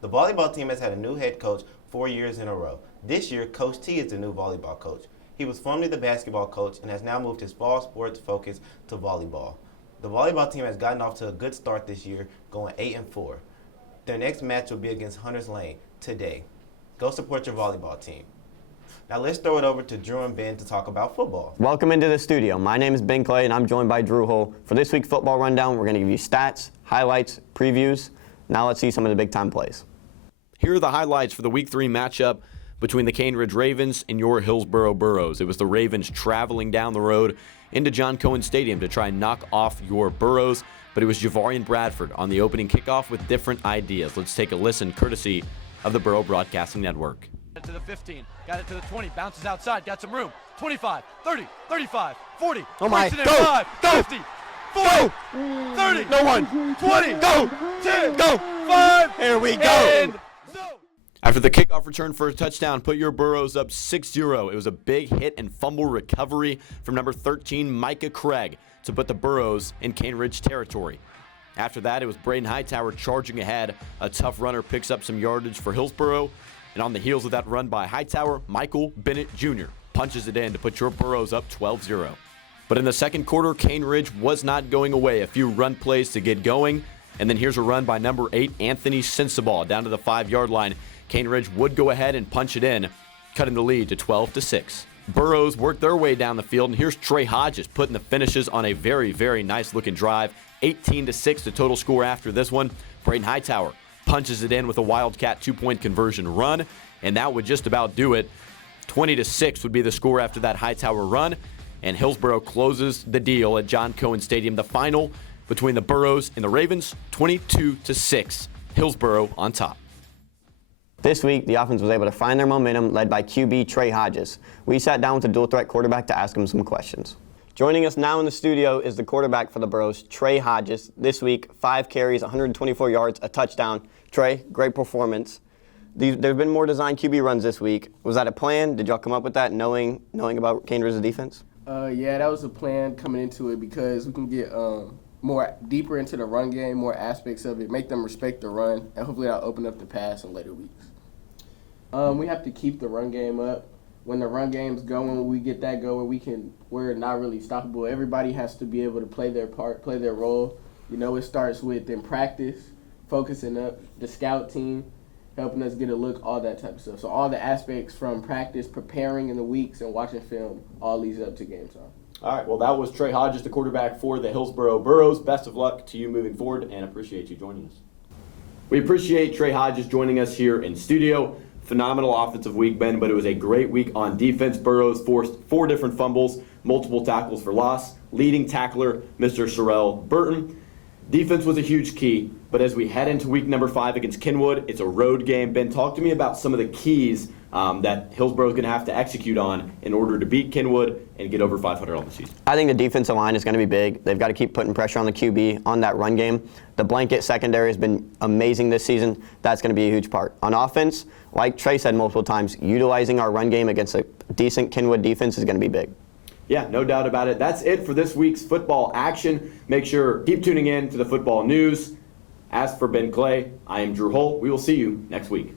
The volleyball team has had a new head coach 4 years in a row. This year, Coach T is the new volleyball coach. He was formerly the basketball coach and has now moved his fall sports focus to volleyball. The volleyball team has gotten off to a good start this year, going 8-4. Their next match will be against Hunters Lane today. Go support your volleyball team. Now let's throw it over to Drew and Ben to talk about football. Welcome into the studio. My name is Ben Clay and I'm joined by Drew Hull. For this week's football rundown, we're going to give you stats, highlights, previews. Now let's see some of the big time plays. Here are the highlights for the Week 3 matchup between the Cane Ridge Ravens and your Hillsboro Burros. It was the Ravens traveling down the road into John Cohen Stadium to try and knock off your Burros, but it was Javarian Bradford on the opening kickoff with different ideas. Let's take a listen courtesy of the Burro Broadcasting Network. Got it to the 15, got it to the 20, bounces outside, got some room. 25, 30, 35, 40. Oh my, go, 5, go, 50, 40, go, 30, no one, 20, go, 10, go, 5, here we go. And zone. After the kickoff return for a touchdown, put your Burros up 6-0. It was a big hit and fumble recovery from number 13, Micah Craig, to put the Burros in Cane Ridge territory. After that, it was Braden Hightower charging ahead. A tough runner picks up some yardage for Hillsboro. And on the heels of that run by Hightower, Michael Bennett Jr. punches it in to put your Burros up 12-0. But in the second quarter, Cane Ridge was not going away. A few run plays to get going. And then here's a run by number 8, Anthony Sensabaugh, down to the 5-yard line. Cane Ridge would go ahead and punch it in, cutting the lead to 12-6. Burros worked their way down the field, and here's Trey Hodges putting the finishes on a very, very nice-looking drive. 18-6 the total score after this one. Braden Hightower punches it in with a Wildcat 2-point conversion run, and that would just about do it. 20-6 would be the score after that Hightower run, and Hillsboro closes the deal at John Cohen Stadium. The final between the Burros and the Ravens, 22-6. Hillsboro on top. This week, the offense was able to find their momentum, led by QB Trey Hodges. We sat down with the dual-threat quarterback to ask him some questions. Joining us now in the studio is the quarterback for the Burros, Trey Hodges. This week, 5 carries, 124 yards, a touchdown. Trey, great performance. There have been more designed QB runs this week. Was that a plan? Did y'all come up with that, knowing about Cane Ridge's defense? Yeah, that was a plan coming into it because we can get more deeper into the run game, more aspects of it, make them respect the run, and hopefully that'll open up the pass in later weeks. We have to keep the run game up. When the run game's going, we get that going, we're not really stoppable. Everybody has to be able to play their part, play their role. You know, it starts with in practice, focusing up, the scout team, helping us get a look, all that type of stuff. So all the aspects from practice, preparing in the weeks, and watching film all leads up to game time. All right, well, that was Trey Hodges, the quarterback for the Hillsboro Burros. Best of luck to you moving forward, and appreciate you joining us. We appreciate Trey Hodges joining us here in studio. Phenomenal offensive week, Ben, but it was a great week on defense. Burros forced 4 different fumbles, multiple tackles for loss. Leading tackler, Mr. Sorrell Burton. Defense was a huge key, but as we head into week number 5 against Kenwood, it's a road game. Ben, talk to me about some of the keys that Hillsboro is going to have to execute on in order to beat Kenwood and get over 500 on the season. I think the defensive line is going to be big. They've got to keep putting pressure on the QB on that run game. The blanket secondary has been amazing this season. That's going to be a huge part. On offense, like Trey said multiple times, utilizing our run game against a decent Kenwood defense is going to be big. Yeah, no doubt about it. That's it for this week's football action. Make sure, keep tuning in to the football news. As for Ben Clay, I am Drew Holt. We will see you next week.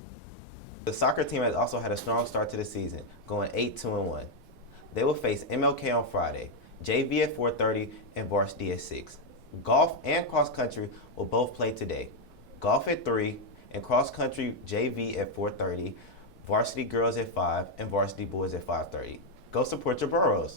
The soccer team has also had a strong start to the season, going 8-1. They will face MLK on Friday, JV at 4:30, and varsity at 6. Golf and cross country will both play today. Golf at 3, and cross country JV at 4:30, varsity girls at 5, and varsity boys at 5:30. Go support your Burros.